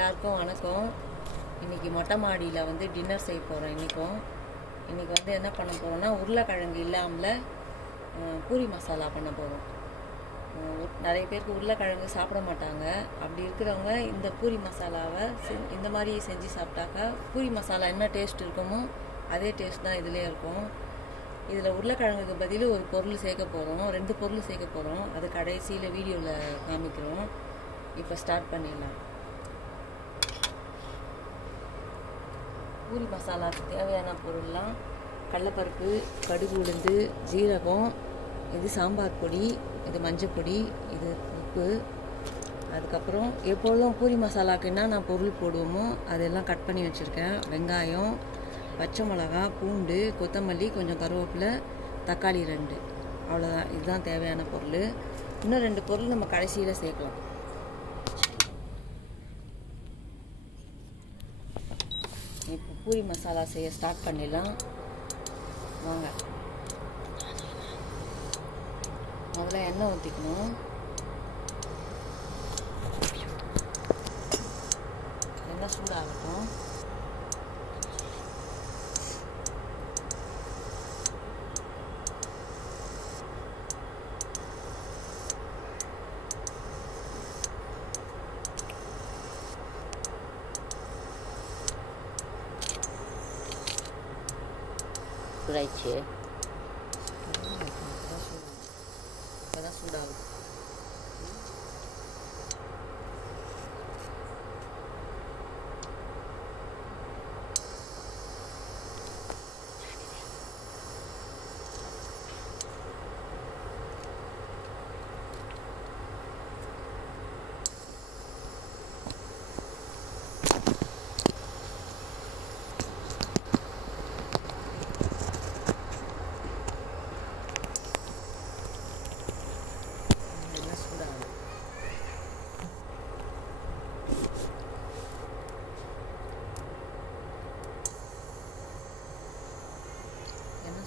எல்லாருக்கும் வணக்கம். இன்றைக்கி மொட்டை மாடியில் வந்து டின்னர் செய்ய போகிறோம். இன்றைக்கி வந்து என்ன பண்ண போகிறோன்னா, உருளைக்கிழங்கு இல்லாமல் பூரி மசாலா பண்ண போகிறோம். நிறைய பேருக்கு உருளைக்கிழங்கு சாப்பிட மாட்டாங்க. அப்படி இருக்கிறவங்க இந்த பூரி மசாலாவை இந்த மாதிரி செஞ்சு சாப்பிட்டாக்கா பூரி மசாலா என்ன டேஸ்ட் இருக்குமோ அதே டேஸ்ட் தான் இதிலே இருக்கும். இதில் உருளைக்கிழங்குக்கு பதில் ஒரு பொருள் சேர்க்க போகிறோம், 2 பொருள் சேர்க்க போகிறோம். அது கடைசியில் வீடியோவில் காமிக்கிறோம். இப்போ ஸ்டார்ட் பண்ணிடலாம். பூரி மசாலாவுக்கு தேவையான பொருள்லாம் கடலைப்பருப்பு, கடுகு, உளுந்து, ஜீரகம், இது சாம்பார் பொடி, இது மஞ்சள் பொடி, இது உப்பு. அதுக்கப்புறம் எப்பொழுதும் பூரி மசாலாவுக்கு என்னென்ன பொருள் போடுவோமோ அதெல்லாம் கட் பண்ணி வச்சுருக்கேன். வெங்காயம், பச்சை மிளகா, பூண்டு, கொத்தமல்லி, கொஞ்சம் கருவேப்பிலை, தக்காளி 2. அவ்வளோதான். இதுதான் தேவையான பொருள். இன்னும் 2 பொருள் நம்ம கடைசியில் சேர்க்கலாம். இப்போ பூரி மசாலா செய்ய ஸ்டார்ட் பண்ணிடலாம் வாங்க. முதல்ல எண்ணெய் ஊற்றிக்கணும். எண்ணெய் சூடாகட்டும். சூடாயிடுச்சு. இப்போதான் சூடாகுது.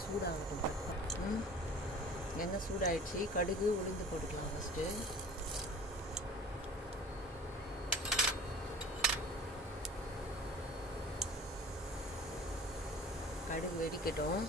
சூடாகட்டும். எண்ணெய் சூடாயிடுச்சு. கடுகு, உளுந்து போட்டுக்கலாம். ஃபஸ்ட்டு கடுகு வெடிக்கட்டும்.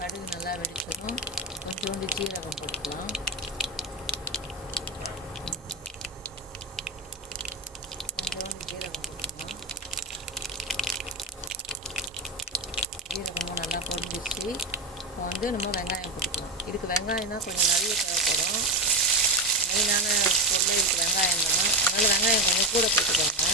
கடுகு நல்லா வெடிச்சதும் கொஞ்சோண்டு ஜீரகம் போட்டுக்கலாம். ஜீரகமும் நல்லா பொரிஞ்சிச்சு. இப்போ வந்து நம்ம வெங்காயம் போட்டுக்கலாம். இதுக்கு வெங்காயம் தான் கொஞ்சம் நிறைய தேவைப்படும். மெயினான பொருள் இதுக்கு வெங்காயம் தான். அதனால் வெங்காயம் கொஞ்சம் கூட போட்டுக்கோங்க.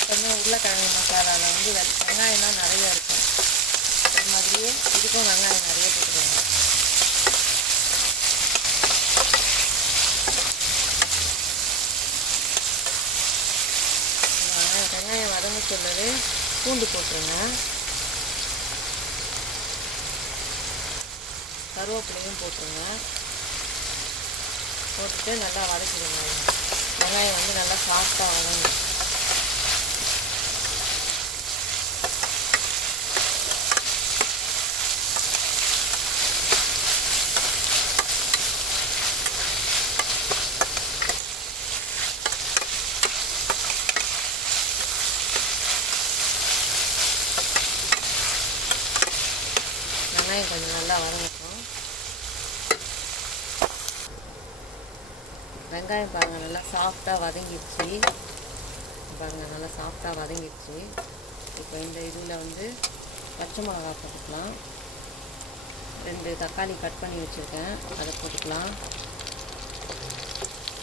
எப்பவுமே உருளைக்கிழங்கு மசாலாவில் வந்து வெங்காயம் தான் நிறையா இருக்கும். அது மாதிரியே இதுக்கும் வெங்காயம் நிறைய போட்டுக்கோங்க. வெங்காயம் வதங்க சொல்லவே பூண்டு போட்டுருங்க. கருவேப்பிலையும் போட்டுருங்க. போட்டுட்டு நல்லா வதக்கிடுங்க. வெங்காயம் வந்து நல்லா சாஃப்டாக வதங்கணும். வெங்காயம் கொஞ்சம் நல்லா வதங்கட்டும். வெங்காயம் பாருங்கள் நல்லா சாஃப்டாக வதங்கிடுச்சு. பாருங்கள் நல்லா சாஃப்டாக வதங்கிடுச்சு. இப்போ இந்த இதில் வந்து பச்சை மிளகா போட்டுக்கலாம். 2 தக்காளி கட் பண்ணி வச்சுருக்கேன், அதை போட்டுக்கலாம்.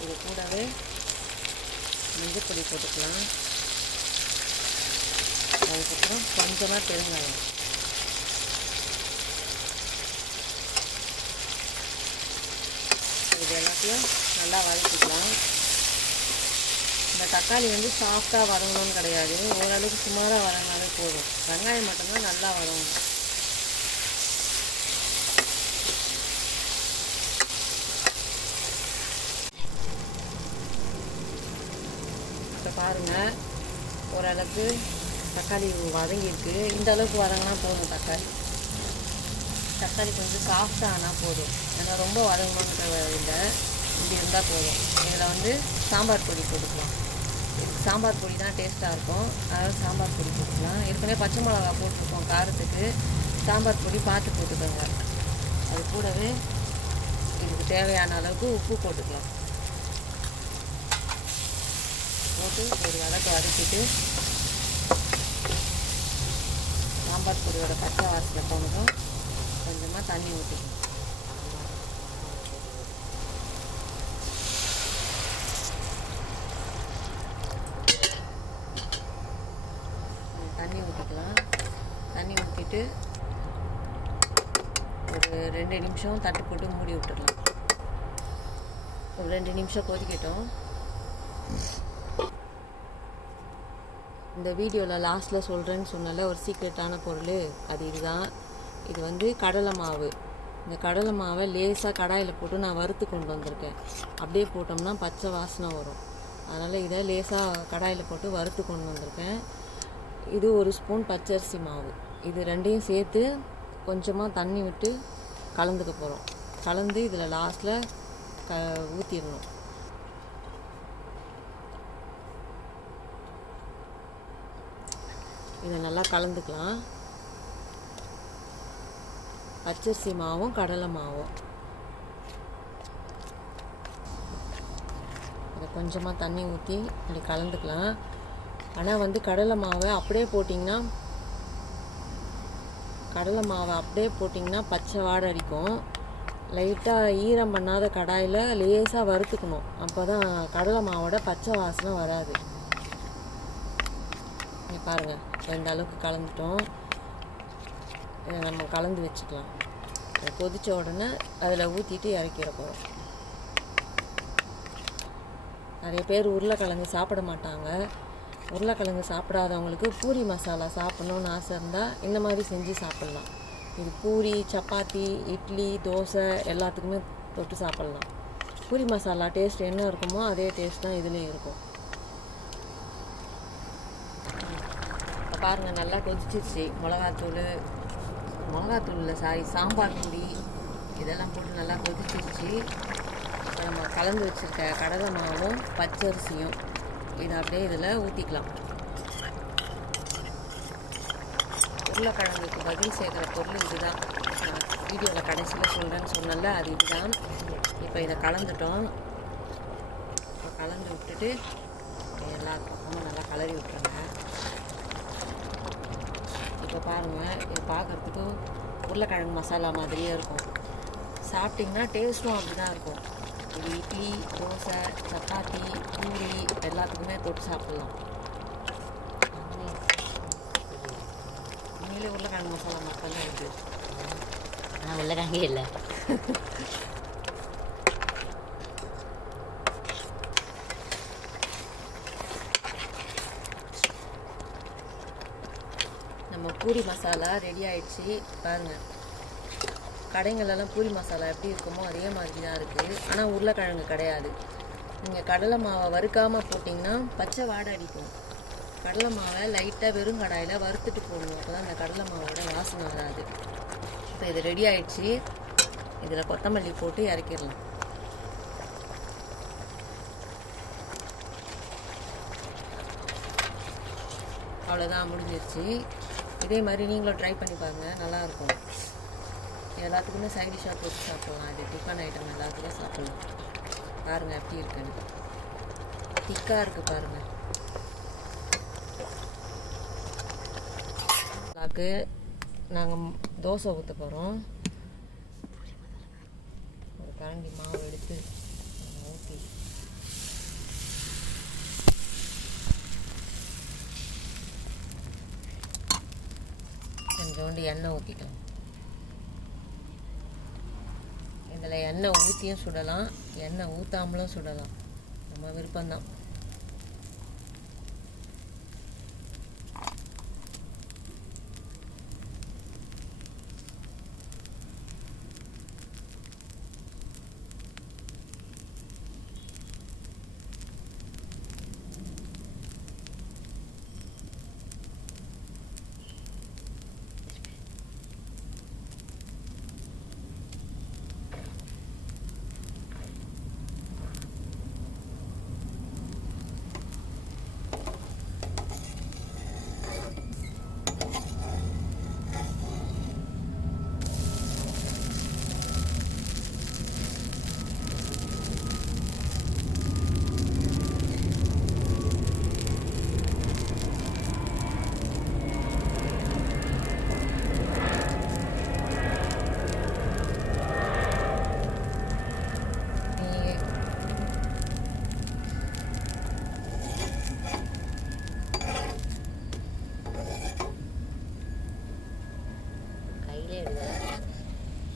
இது கூடவே மஞ்சள் பொடி போட்டுக்கலாம். அதுக்கப்புறம் கொஞ்சமாக பெருங்காயம். இது எல்லாத்தையும் நல்லா வதக்கிக்கலாம். இந்த தக்காளி வந்து சாஃப்டாக வதங்கணும்னு கிடையாது, ஓரளவுக்கு சுமாராக வதங்கினாலே போதும். வெங்காயம் மட்டும்தான் நல்லா வதங்கணும். இப்போ பாருங்கள், ஓரளவுக்கு தக்காளி வதங்கியிருக்கு. இந்த அளவுக்கு வதங்கினா போதும். தக்காளி கொஞ்சம் சாஃப்டாக ஆனால் போதும், ஏன்னா ரொம்ப வதங்கணுன்ற இல்லை, இப்படி இருந்தால் போதும். இதில் வந்து சாம்பார் பொடி போட்டுக்கலாம். சாம்பார் பொடி தான் டேஸ்ட்டாக இருக்கும், அதனால் சாம்பார் பொடி போட்டுக்கலாம். ஏற்கனவே பச்சை மிளகா போட்டிருக்கோம் காரத்துக்கு, சாம்பார் பொடி பார்த்து போட்டுக்கோங்க. அது கூடவே இதுக்கு தேவையான அளவுக்கு உப்பு போட்டுக்கலாம். போட்டு ஒரு வதக்கு வதக்கிட்டு சாம்பார் பொடியோட பச்சை வாசனை போனதும் கொஞ்சமாக தண்ணி ஊற்றிக்கணும். தண்ணி ஊற்றிக்கலாம். தண்ணி ஊற்றிட்டு ஒரு 2 நிமிஷம் தட்டு போட்டு மூடி விட்டுடலாம். ஒரு 2 நிமிஷம் கொதிக்கட்டும். இந்த வீடியோவில் லாஸ்ட்டில் சொல்கிறேன்னு சொன்னால ஒரு சீக்ரெட்டான பொருள் அது இதுதான். இது வந்து கடலை மாவு. இந்த கடலை மாவை லேசாக கடாயில் போட்டு நான் வறுத்து கொண்டு வந்திருக்கேன். அப்படியே போட்டோம்னா பச்சை வாசனை வரும், அதனால் இதை லேசாக கடாயில் போட்டு வறுத்து கொண்டு வந்திருக்கேன். இது 1 ஸ்பூன் பச்சரிசி மாவு. இது ரெண்டையும் சேர்த்து கொஞ்சமாக தண்ணி விட்டு கலந்துக்க போகிறோம். கலந்து இதில் லாஸ்ட்டில் ஊற்றிடணும். இதை நல்லா கலந்துக்கலாம். பச்சரிசி மாவும் கடலை மாவும் இதை கொஞ்சமாக தண்ணி ஊற்றி இப்படி கலந்துக்கலாம். ஆனால் வந்து கடலை மாவை அப்படியே போட்டிங்கன்னா பச்சை வாடை அடிக்கும். லைட்டாக ஈரம் பண்ணாத கடாயில் லேசாக வறுத்துக்கணும், அப்போ தான் கடலை மாவோட பச்சை வாசனை வராது. பாருங்கள், இந்த அளவுக்கு கலந்துட்டோம். இதை நம்ம கலந்து வச்சுக்கலாம். கொதித்த உடனே அதில் ஊற்றிட்டு இறக்கிற போகிறோம். நிறைய பேர் உருளைக்கிழங்கு சாப்பிட மாட்டாங்க. உருளைக்கிழங்கு சாப்பிடாதவங்களுக்கு பூரி மசாலா சாப்பிட்ணுன்னு ஆசை இருந்தால் இந்த மாதிரி செஞ்சு சாப்பிட்லாம். இது பூரி, சப்பாத்தி, இட்லி, தோசை எல்லாத்துக்குமே தொட்டு சாப்பிட்லாம். பூரி மசாலா டேஸ்ட் என்ன இருக்குமோ அதே டேஸ்ட் தான் இதுலேயும் இருக்கும். பாருங்கள், நல்லா கொதிச்சிருச்சு. சாம்பார் பொடி இதெல்லாம் போட்டு நல்லா கொதிச்சிருச்சு. இப்போ நம்ம கலந்து வச்சுருக்க கடலை மாவும் பச்சரிசியும் இதை அப்படியே இதில் ஊற்றிக்கலாம். உருளைக்கிழங்குக்கு பதில் சேர்க்குற பொருள் இதுதான். நான் வீடியோவில் கடைசியில் சொல்கிறேன்னு சொன்னல, அது இதுதான். இப்போ இதை கலந்துட்டோம். இப்போ கலந்து விட்டுட்டு எல்லா பக்கமும் நல்லா கலரி விட்டுருங்க. இப்போ பாருங்கள், இது பார்க்குறதுக்கு உருளைக்கிழங்கு மசாலா மாதிரியே இருக்கும். சாப்பிட்டிங்கன்னா டேஸ்ட்டும் அப்படி தான் இருக்கும். இது இட்லி, தோசை, சப்பாத்தி, பூரி எல்லாத்துக்குமே தொட்டு சாப்பிட்லாம். உண்மையிலே உருளைக்கிழங்கு மசாலா மட்டும்தான் இருக்குது, ஆனால் உருளைக்கிழங்கே இல்லை. நம்ம பூரி மசாலா ரெடி ஆகிடுச்சு. பாருங்கள், கடைங்களெல்லாம் பூரி மசாலா எப்படி இருக்குமோ அதே மாதிரி தான் இருக்குது, ஆனால் உருளைக்கிழங்கு கிடையாது. நீங்கள் கடலை மாவை வறுக்காமல் போட்டிங்கன்னா பச்சை வாடை அடிக்கும். கடலை மாவை லைட்டாக வெறும் கடாயில் வறுத்துட்டு போடணும், அப்போ தான் அந்த கடலை மாவோட வாசனை வராது. இப்போ இது ரெடி ஆகிடுச்சு. இதில் கொத்தமல்லி போட்டு இறக்கிடலாம். அவ்வளோதான், முடிஞ்சிருச்சு. இதே மாதிரி நீங்களும் ட்ரை பண்ணி பாருங்கள், நல்லாயிருக்கும். எல்லாத்துக்குமே சைட் டிஷ்ஷாக போட்டு சாப்பிட்லாம். இது டிஃபன் ஐட்டம் எல்லாத்துக்கும் சாப்பிட்லாம். பாருங்கள் எப்படி இருக்குன்னு, திக்காக இருக்குது பாருங்கள். நாங்கள் தோசை ஊற்ற போகிறோம். ஒரு கரண்டி மாவு எடுத்து ஊற்றி கொஞ்சோண்டு எண்ணெய் ஊற்றிட்டோம். இதில் எண்ணெய் ஊற்றியும் சுடலாம், எண்ணெய் ஊற்றாமலும் சுடலாம், நம்ம விருப்பம்தான்.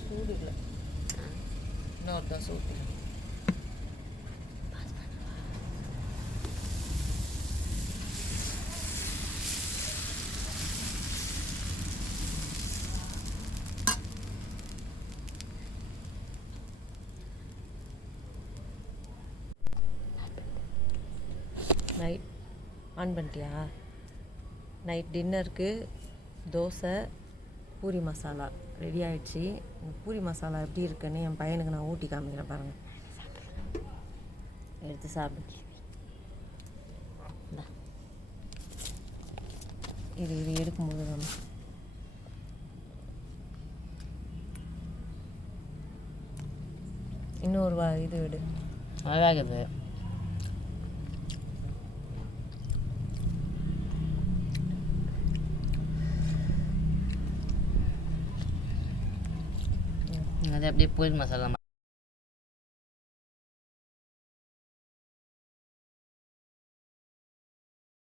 சூடு இல்லை, இன்னொருத்தான் சூடு. நைட் ஆன் பண்ணிட்டியா? நைட் டின்னருக்கு தோசை, பூரி மசாலா ரெடி ஆகிடுச்சி. பூரி மசாலா எப்படி இருக்குன்னு என் பையனுக்கு நான் ஊட்டி காமிக்கிறேன் பாருங்கள். எடுத்து சாப்பிடு. இது எடுக்கும்போது நம்ம இன்னொரு இது எடு. அழகாகுது. அது அப்படியே பூரி மசாலா